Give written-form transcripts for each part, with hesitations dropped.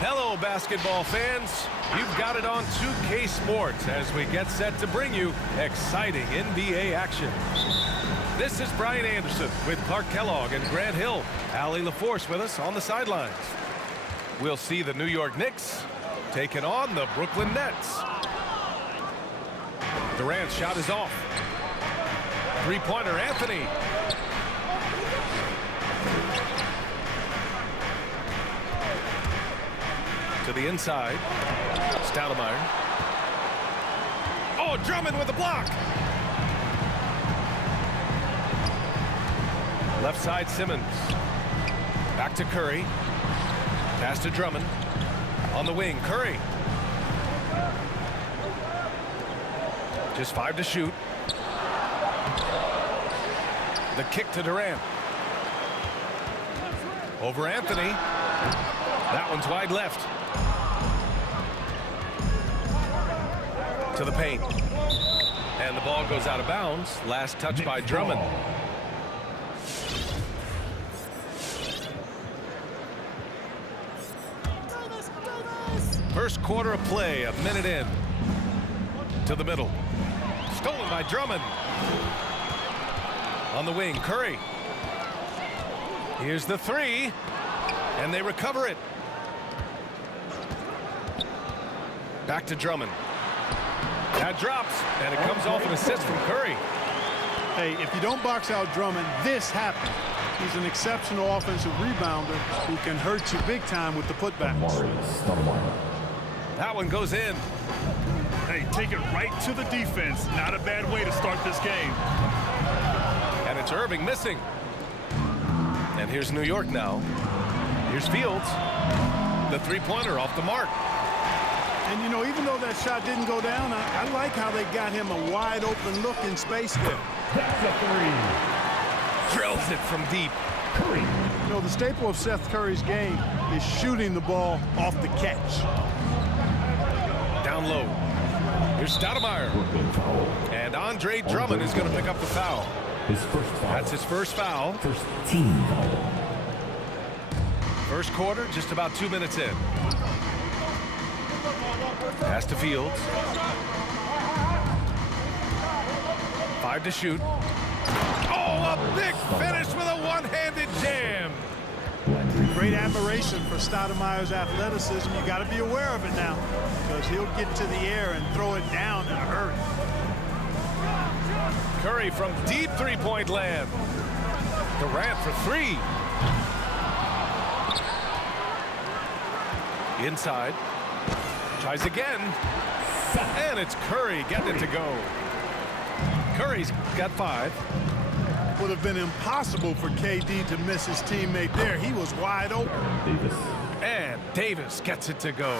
Hello, basketball fans. You've got it on 2K Sports as we get set to bring you exciting NBA action. This is Brian Anderson with Clark Kellogg and Grant Hill. Allie LaForce with us on the sidelines. We'll see the New York Knicks taking on the Brooklyn Nets. Durant's shot is off. Three-pointer, Anthony. To the inside. Stoudemire. Oh, Drummond with the block. Left side, Simmons. Back to Curry. Pass to Drummond. On the wing, Curry. Just 5 to shoot. The kick to Durant. Over Anthony. That one's wide left. To the paint. And the ball goes out of bounds. Last touch by Drummond. First quarter of play, a minute in. To the middle. Stolen by Drummond. On the wing, Curry. Here's the three. And they recover it. Back to Drummond. That drops, and it comes off an assist from Curry. Hey, if you don't box out Drummond, this happens. He's an exceptional offensive rebounder who can hurt you big time with the putbacks. That one goes in. Hey, take it right to the defense. Not a bad way to start this game. And it's Irving missing. And here's New York now. Here's Fields. The three-pointer off the mark. And, you know, even though that shot didn't go down, I like how they got him a wide-open look in space there. That's a three. Drills it from deep. Curry. You know, the staple of Seth Curry's game is shooting the ball off the catch. Down low. Here's Stoudemire. And Andre Drummond is going to pick up the foul. His first foul. That's his first foul. First team foul. First quarter, just about 2 minutes in. Pass to Fields. 5 to shoot. Oh, a big finish with a one-handed jam. Great admiration for Stoudemire's athleticism. You got to be aware of it now, because he'll get to the air and throw it down in a hurry. Curry from deep three-point land. Durant for three. Inside. Tries again. And it's Curry getting it to go. Curry's got 5. Would have been impossible for KD to miss his teammate there. He was wide open. Davis. And Davis gets it to go.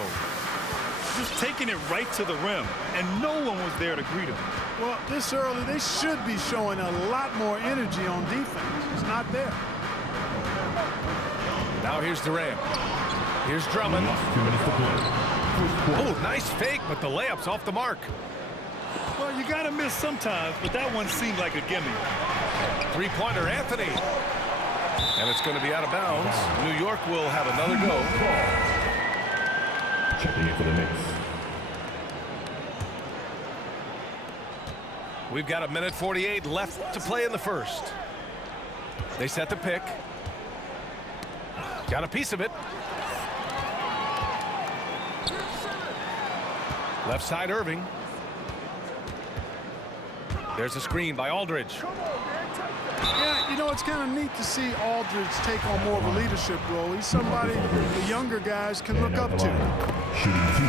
Just taking it right to the rim, and no one was there to greet him. Well, this early, they should be showing a lot more energy on defense. It's not there. Now here's Durant. Here's Drummond. 2 minutes to play. Oh, nice fake, but the layup's off the mark. Well, you got to miss sometimes, but that one seemed like a gimme. Three-pointer, Anthony. And it's going to be out of bounds. New York will have another go. Checking in for the Knicks. We've got a minute 48 left to play in the first. They set the pick. Got a piece of it. Left side, Irving. There's a screen by Aldridge. Yeah, you know, it's kind of neat to see Aldridge take on more of a leadership role. He's somebody the younger guys can look up to. Shooting 2.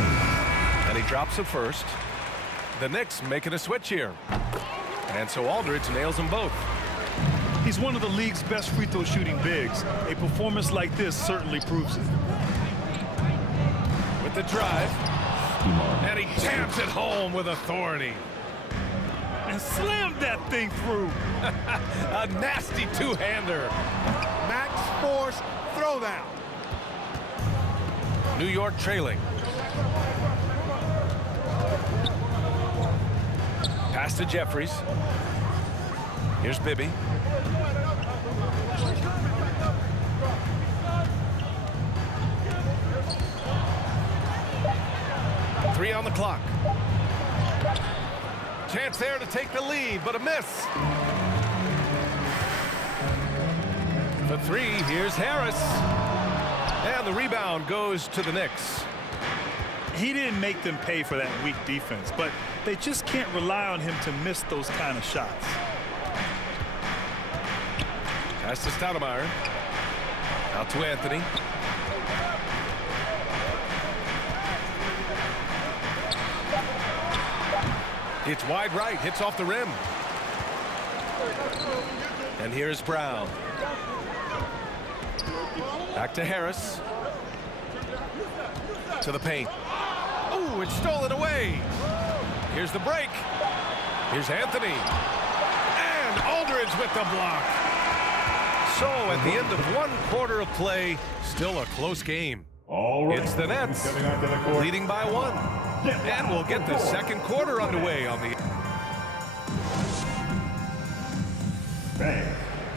And he drops it first. The Knicks making a switch here. And so Aldridge nails them both. He's one of the league's best free throw shooting bigs. A performance like this certainly proves it. With the drive. And he jams it home with authority. And slammed that thing through. A nasty two-hander. Max Force throwdown. New York trailing. Pass to Jeffries. Here's Bibby. 3 on the clock. Chance there to take the lead, but a miss. For 3, here's Harris. And the rebound goes to the Knicks. He didn't make them pay for that weak defense, but they just can't rely on him to miss those kind of shots. Pass to Stoudemire. Out to Anthony. It's wide right, hits off the rim. And here's Brown. Back to Harris. To the paint. Oh, it's stolen away. Here's the break. Here's Anthony. And Aldridge with the block. So at the end of 1 quarter of play, still a close game. It's the Nets leading by 1. And we'll get the second quarter underway on the...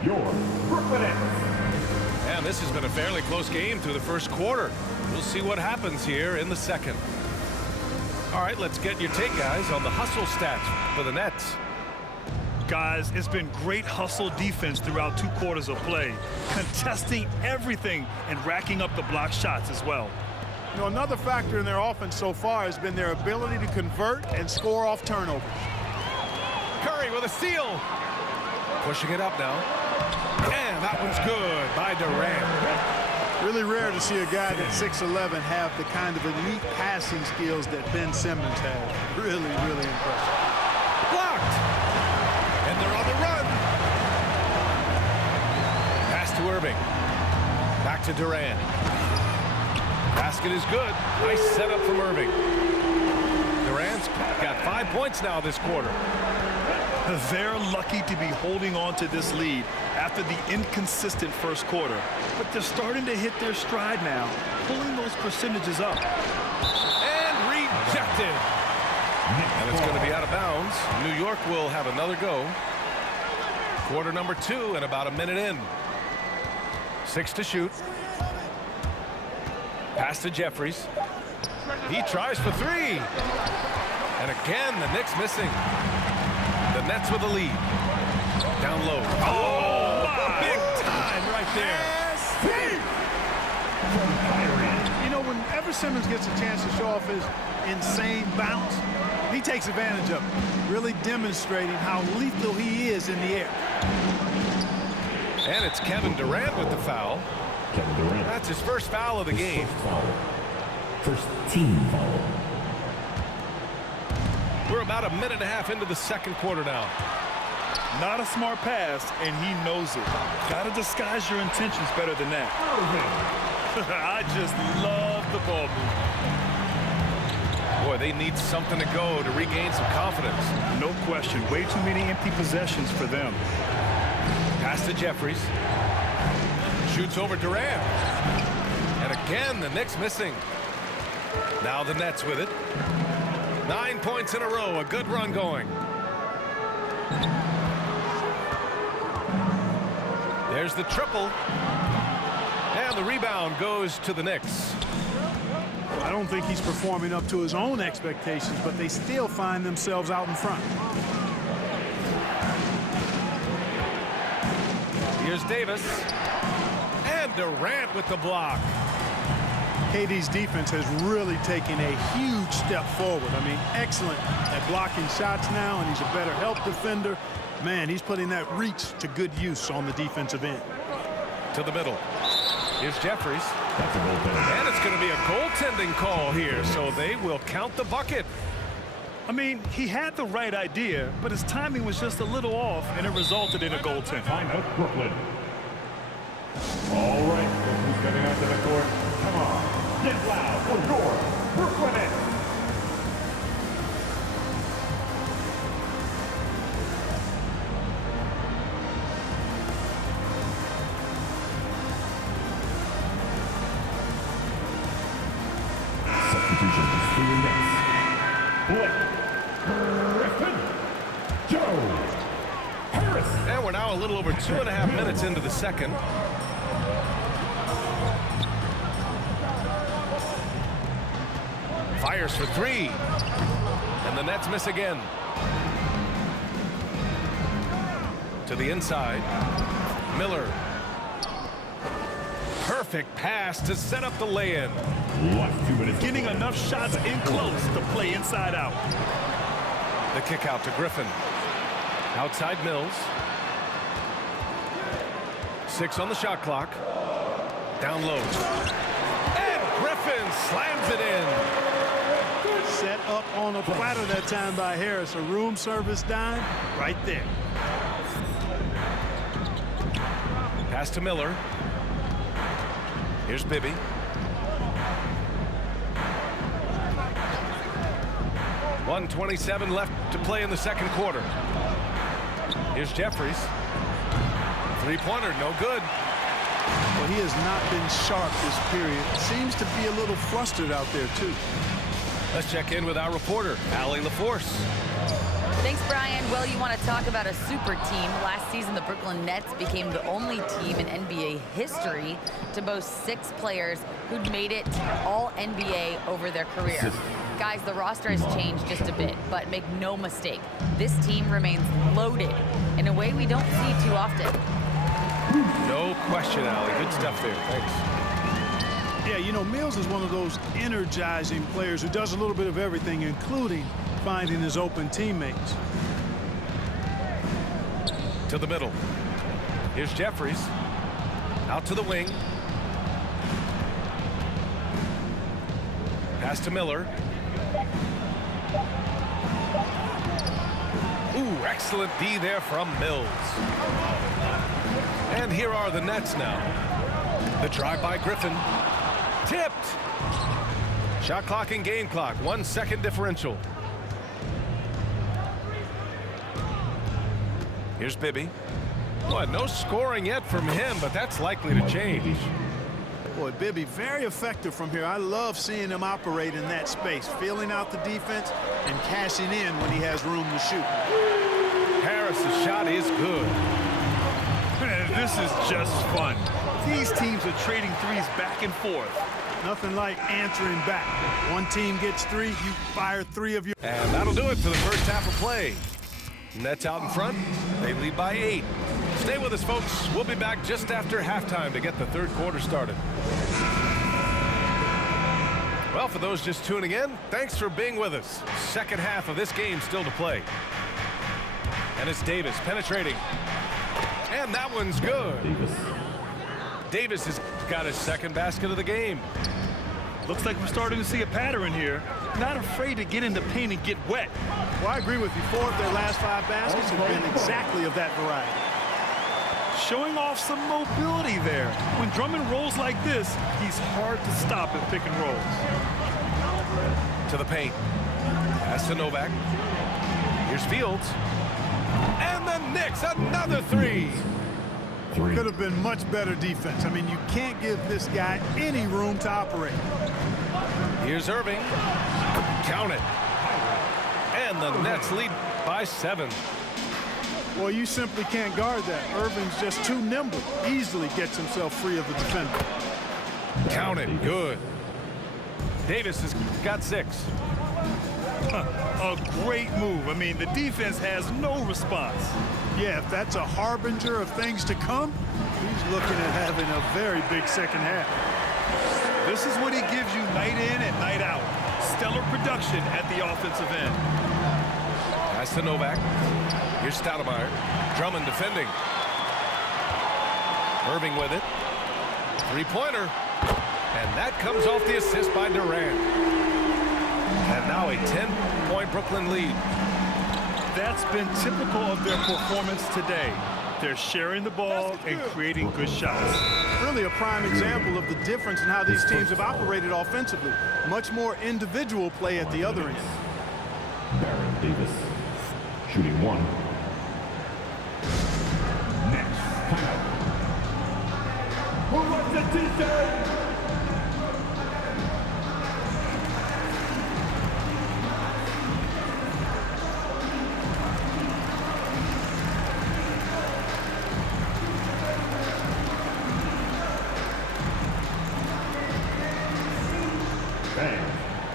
Your Brooklyn Nets. And this has been a fairly close game through the first quarter. We'll see what happens here in the second. All right, let's get your take, guys, on the hustle stats for the Nets. Guys, it's been great hustle defense throughout 2 quarters of play, contesting everything and racking up the block shots as well. You know, another factor in their offense so far has been their ability to convert and score off turnovers. Curry with a steal. Pushing it up now. And that one's good by Durant. Really rare to see a guy that's 6'11" have the kind of elite passing skills that Ben Simmons has. Really, really impressive. Blocked. And they're on the run. Pass to Irving. Back to Durant. Basket is good. Nice setup from Irving. Durant's got 5 points now this quarter. They're lucky to be holding on to this lead after the inconsistent first quarter. But they're starting to hit their stride now, pulling those percentages up. And rejected. And it's going to be out of bounds. New York will have another go. Quarter number 2 and about a minute in. 6 to shoot. Pass to Jeffries. He tries for 3. And again, the Knicks missing. The Nets with the lead. Down low. Oh, big time right there. You know, whenever Simmons gets a chance to show off his insane bounce, he takes advantage of it, really demonstrating how lethal he is in the air. And it's Kevin Durant with the foul. Kevin Durant. That's his first foul of the game. First team foul. We're about a minute and a half into the second quarter now. Not a smart pass, and he knows it. Got to disguise your intentions better than that. I just love the ball movement. Boy, they need something to go to regain some confidence. No question. Way too many empty possessions for them. Pass to Jeffries. Shoots over Durant. And again, the Knicks missing. Now the Nets with it. 9 points in a row. A good run going. There's the triple. And the rebound goes to the Knicks. I don't think he's performing up to his own expectations, but they still find themselves out in front. Here's Davis. And Durant with the block. KD's defense has really taken a huge step forward. I mean, excellent at blocking shots now, and he's a better help defender. Man, he's putting that reach to good use on the defensive end. To the middle. Here's Jeffries. And it's going to be a goaltending call here, so they will count the bucket. I mean, he had the right idea, but his timing was just a little off, and it resulted in a goaltend. Timeout, Brooklyn. All right, who's coming out to the court? Come on, get loud for your Brooklyn Nets. Substitutions for your Nets. Blake Griffin, Joe Harris. And we're now a little over 2.5 minutes into the second. Fires for three. And the Nets miss again. To the inside. Miller. Perfect pass to set up the lay-in. Getting enough shots in close to play inside out. The kick out to Griffin. Outside Mills. 6 on the shot clock. Down low. And Griffin slams it in. Set up on a platter that time by Harris. A room service dime right there. Pass to Miller. Here's Bibby. .127 left to play in the second quarter. Here's Jeffries. Three-pointer, no good. Well, he has not been sharp this period. Seems to be a little flustered out there, too. Let's check in with our reporter, Allie LaForce. Thanks, Brian. Well, you want to talk about a super team. Last season, the Brooklyn Nets became the only team in NBA history to boast 6 players who'd made it all NBA over their career. Guys, the roster has changed just a bit, but make no mistake, this team remains loaded in a way we don't see too often. No question, Allie. Good stuff there. Thanks. Yeah, you know, Mills is one of those energizing players who does a little bit of everything, including finding his open teammates. To the middle. Here's Jeffries. Out to the wing. Pass to Miller. Ooh, excellent D there from Mills. And here are the Nets now. The drive by Griffin. Tipped. Shot clock and game clock. 1 second differential. Here's Bibby. Boy, no scoring yet from him, but that's likely to change. Boy, Bibby, very effective from here. I love seeing him operate in that space, feeling out the defense and cashing in when he has room to shoot. Harris's shot is good. This is just fun. These teams are trading threes back and forth. Nothing like answering back. One team gets 3, you fire 3 of your... And that'll do it for the first half of play. Nets out in front. They lead by 8. Stay with us, folks. We'll be back just after halftime to get the third quarter started. Well, for those just tuning in, thanks for being with us. Second half of this game still to play. And it's Davis penetrating. And that one's good. Davis has got his second basket of the game. Looks like we're starting to see a pattern here. Not afraid to get in the paint and get wet. Well, I agree with you. 4 of their last 5 baskets have been exactly of that variety. Showing off some mobility there. When Drummond rolls like this, he's hard to stop in pick and rolls. To the paint. Pass to Novak. Here's Fields. And the Knicks, another 3. Could have been much better defense. I mean, you can't give this guy any room to operate. Here's Irving. Count it. And the Nets lead by 7. Well, you simply can't guard that. Irving's just too nimble. Easily gets himself free of the defender. Count it. Good. Davis has got 6. A great move. I mean, the defense has no response. Yeah, if that's a harbinger of things to come, he's looking at having a very big second half. This is what he gives you night in and night out. Stellar production at the offensive end. Pass to Novak. Here's Stoudemire. Drummond defending. Irving with it. Three-pointer. And that comes off the assist by Durant. And now a 10-point Brooklyn lead. That's been typical of their performance today. They're sharing the ball and creating good shots. Really a prime example of the difference in how these teams have operated offensively. Much more individual play at the other end. Baron Davis, shooting 1. Next, timeout. Who wants the t-shirt?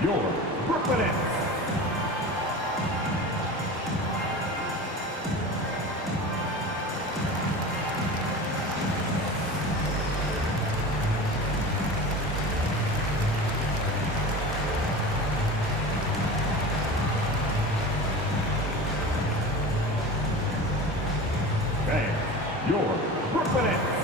Your Brooklyn Nets. And your Brooklyn Nets.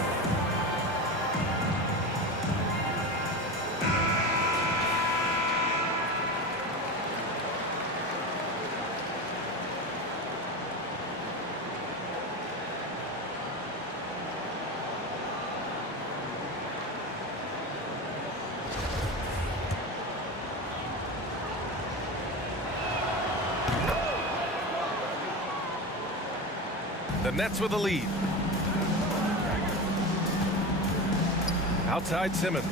The Nets with the lead. Outside Simmons.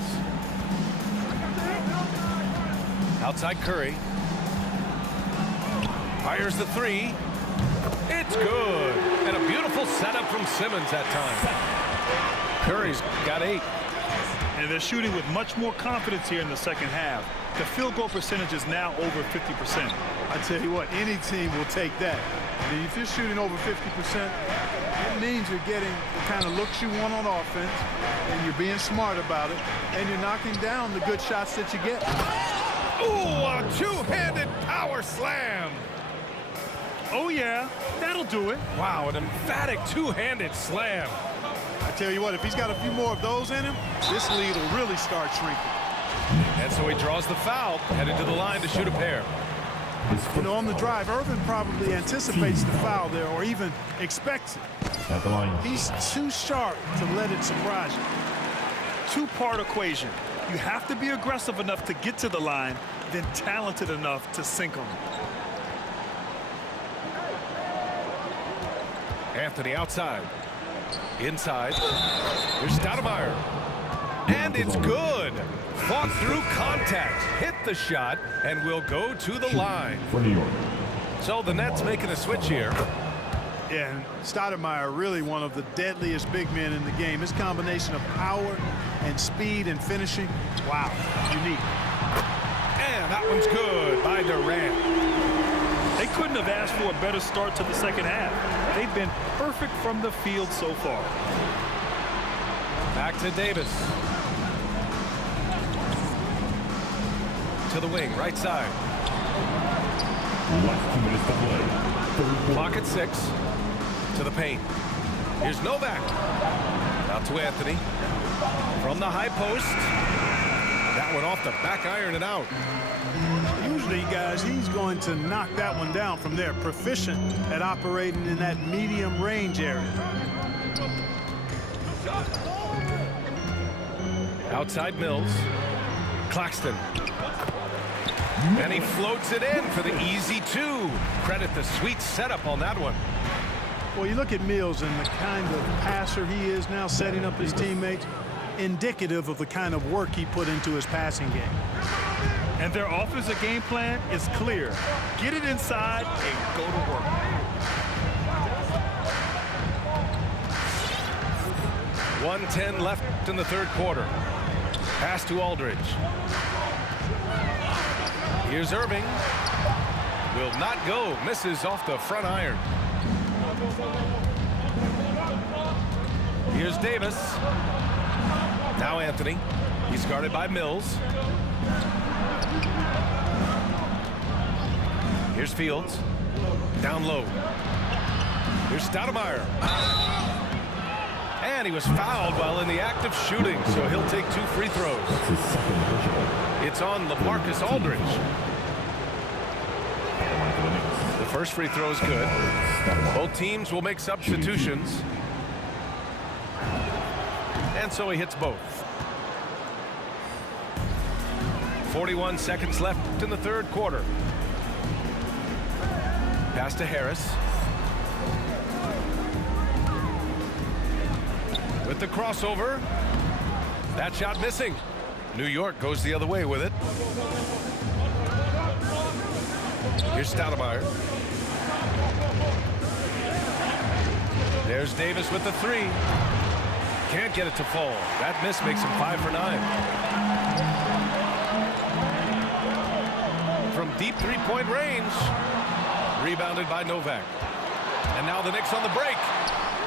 Outside Curry. Fires the three. It's good. And a beautiful setup from Simmons that time. Curry's got 8. And they're shooting with much more confidence here in the second half. The field goal percentage is now over 50%. I tell you what, any team will take that. I mean, if you're shooting over 50%, it means you're getting the kind of looks you want on offense, and you're being smart about it, and you're knocking down the good shots that you get. Ooh, a two-handed power slam. Oh, yeah, that'll do it. Wow, an emphatic two-handed slam. I tell you what, if he's got a few more of those in him, this lead will really start shrinking. And so he draws the foul, headed to the line to shoot a pair. You know, on the drive, Irvin probably anticipates the foul there or even expects it. At the line. He's too sharp to let it surprise you. Two-part equation. You have to be aggressive enough to get to the line, then talented enough to sink them. Anthony outside. Inside. Here's Stoudemire. And it's good. Fought through contact. Hit the shot and will go to the line. For New York. So the Nets making a switch here. Yeah, and Stoudemire really one of the deadliest big men in the game. His combination of power and speed and finishing, wow, unique. And that one's good by Durant. They couldn't have asked for a better start to the second half. They've been perfect from the field so far. Back to Davis. To the wing, right side. Last 2 minutes to play. Third quarter. Clock at 6. To the paint. Here's Novak. Out to Anthony. From the high post. That one off the back iron and out. Usually, guys, he's going to knock that one down from there. Proficient at operating in that medium range area. Outside Mills. Claxton. And he floats it in for the easy 2. Credit the sweet setup on that one. Well, you look at Mills and the kind of passer he is now, setting up his teammates, indicative of the kind of work he put into his passing game. And their offensive game plan is clear. Get it inside and go to work. .110 left in the third quarter. Pass to Aldridge. Here's Irving. Will not go. Misses off the front iron. Here's Davis. Now Anthony. He's guarded by Mills. Here's Fields. Down low. Here's Stoudemire. And he was fouled while in the act of shooting, so he'll take 2 free throws. That's his second personal. It's on LaMarcus Aldridge. The first free throw is good. Both teams will make substitutions. And so he hits both. 41 seconds left in the third quarter. Pass to Harris. With the crossover. That shot missing. New York goes the other way with it. Here's Stoudemire. There's Davis with the 3. Can't get it to fall. That miss makes him 5 for 9. From deep three-point range. Rebounded by Novak. And now the Knicks on the break.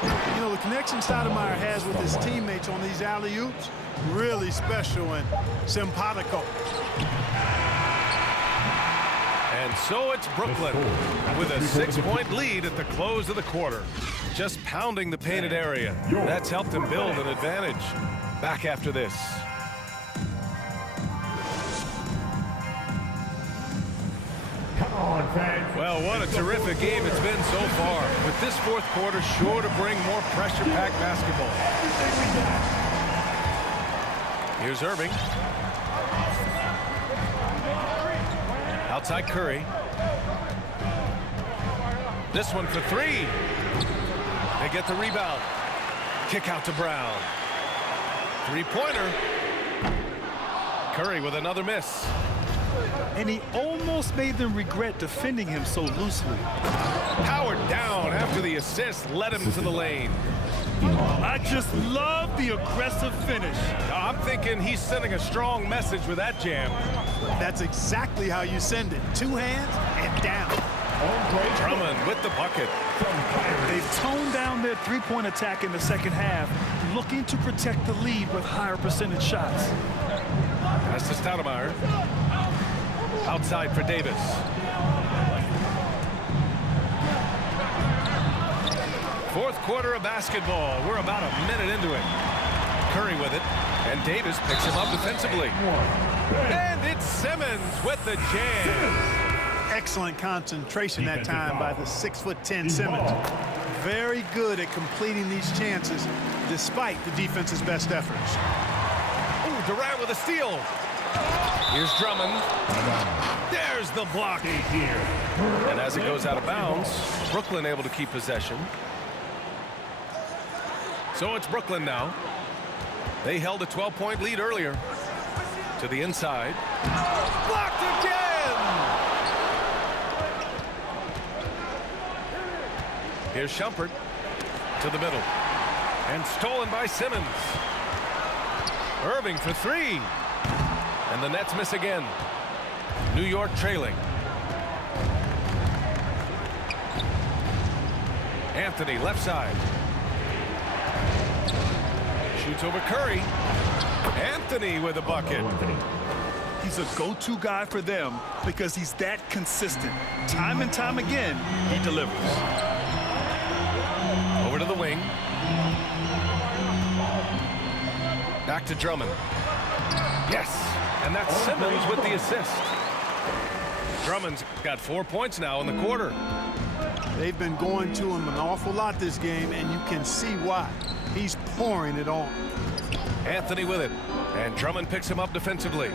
You know, the connection Stoudemire has with his teammates on these alley-oops, really special and simpatico. And so it's Brooklyn with a 6-point lead at the close of the quarter. Just pounding the painted area. That's helped him build an advantage. Back after this. Come on, fans. Well, what a terrific game it's been so far. With this fourth quarter sure to bring more pressure-packed basketball. Here's Irving. Outside Curry. This one for three. They get the rebound. Kick out to Brown. Three-pointer. Curry with another miss. And he almost made them regret defending him so loosely. Powered down after the assist led him to the lane. I just love the aggressive finish. Now, I'm thinking he's sending a strong message with that jam. That's exactly how you send it. Two hands and down. Drummond with the bucket. They've toned down their three-point attack in the second half, looking to protect the lead with higher percentage shots. Pass to Stoudemire. Outside for Davis. Fourth quarter of basketball. We're about a minute into it. Curry with it. And Davis picks him up defensively. And it's Simmons with the jam. Excellent concentration that time by the 6'10" Simmons. Very good at completing these chances despite the defense's best efforts. Ooh, Durant with a steal. Here's Drummond. There's the block. And as it goes out of bounds, Brooklyn able to keep possession. So it's Brooklyn now. They held a 12-point lead earlier. To the inside. Blocked again! Here's Shumpert to the middle. And stolen by Simmons. Irving for three. And the Nets miss again. New York trailing. Anthony left side. Shoots over Curry. Anthony with a bucket. He's a go-to guy for them because he's that consistent. Time and time again, he delivers. Over to the wing. Back to Drummond. Yes. And that's Simmons with the assist. Drummond's got 4 points now in the quarter. They've been going to him an awful lot this game, and you can see why. He's pouring it on. Anthony with it. And Drummond picks him up defensively.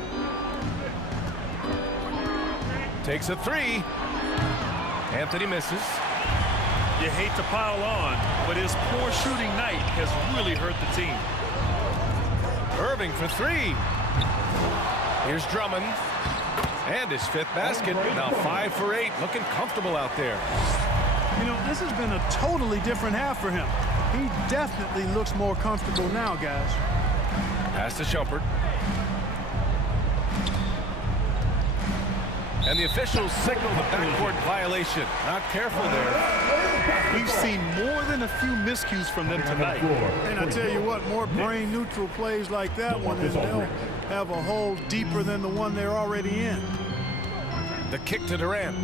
Takes a three. Anthony misses. You hate to pile on, but his poor shooting night has really hurt the team. Irving for three. Here's Drummond. And his fifth basket. Now 5 for 8. Looking comfortable out there. You know, this has been a totally different half for him. He definitely looks more comfortable now, guys. Pass to Shumpert. And the officials signal the backcourt violation. Not careful there. We've seen more than a few miscues from them tonight. And I tell you what, more brain-neutral plays like that one, and they'll have a hole deeper than the one they're already in. The kick to Durant.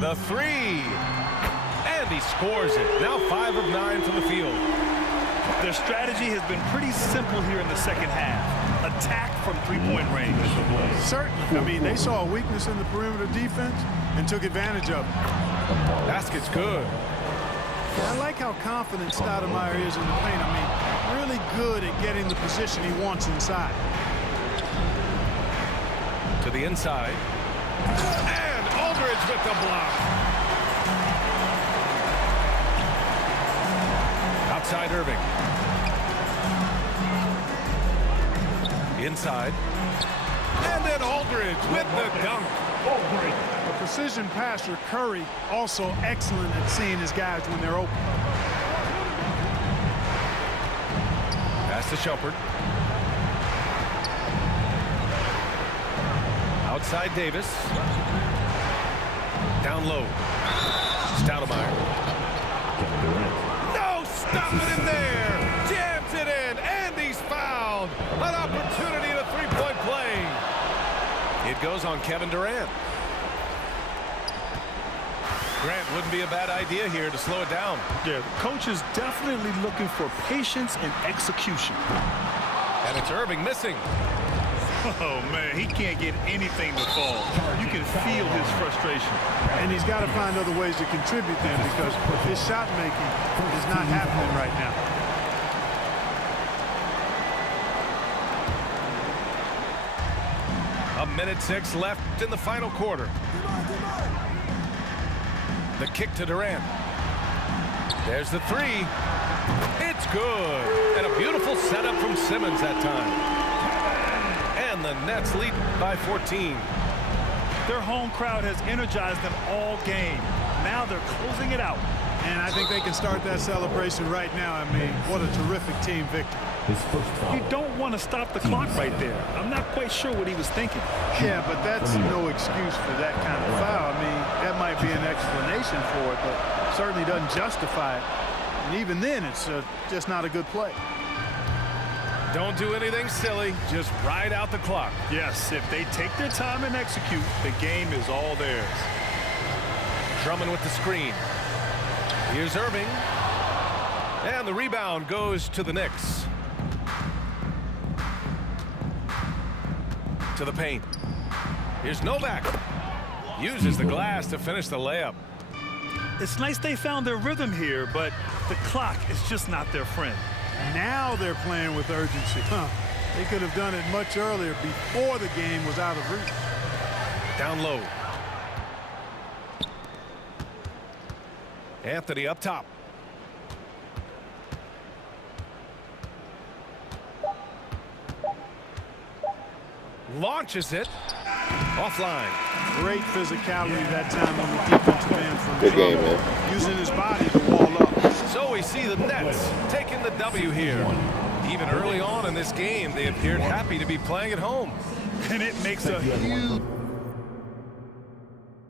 The three. And he scores it. Now 5 of 9 from the field. Their strategy has been pretty simple here in the second half. Attack from three-point range. Certainly. I mean, they saw a weakness in the perimeter defense and took advantage of it. Basket's good. I like how confident Stoudemire is in the paint. I mean, really good at getting the position he wants inside. To the inside. And Aldridge with the block. Outside Irving. Inside. And then Aldridge with the dunk. A precision passer, Curry, also excellent at seeing his guys when they're open. Pass to Shumpert. Outside Davis. Down low. Stoudemire. No, stop it in there. Jams it in, and he's fouled. An opportunity to three-point play. It goes on Kevin Durant. Grant, wouldn't be a bad idea here to slow it down. Yeah, the coach is definitely looking for patience and execution. And it's Irving missing. Oh, man, he can't get anything to fall. You can feel his frustration. And he's got to find other ways to contribute then, because his shot making is not happening right now. A minute 6 left in the final quarter. The kick to Durant. There's the three. It's good. And a beautiful setup from Simmons that time. And the Nets lead by 14. Their home crowd has energized them all game. Now they're closing it out. And I think they can start that celebration right now. I mean, what a terrific team victory. You don't want to stop the clock right there. I'm not quite sure what he was thinking. Yeah, but that's no excuse for that kind of foul. I mean, that might be an explanation for it, but certainly doesn't justify it. And even then, it's just not a good play. Don't do anything silly. Just ride out the clock. Yes, if they take their time and execute, the game is all theirs. Drummond with the screen. Here's Irving. And the rebound goes to the Knicks. To the paint. Here's Novak. Uses the glass to finish the layup. It's nice they found their rhythm here, but the clock is just not their friend. Now they're playing with urgency. They could have done it much earlier, before the game was out of reach. Down low. Anthony up top. Launches it. Offline. Great physicality that time on the defensive end from Good game, Drummond, man. using his body to wall up. So we see the Nets taking the W here. Even early on in this game, they appeared happy to be playing at home. And it makes a huge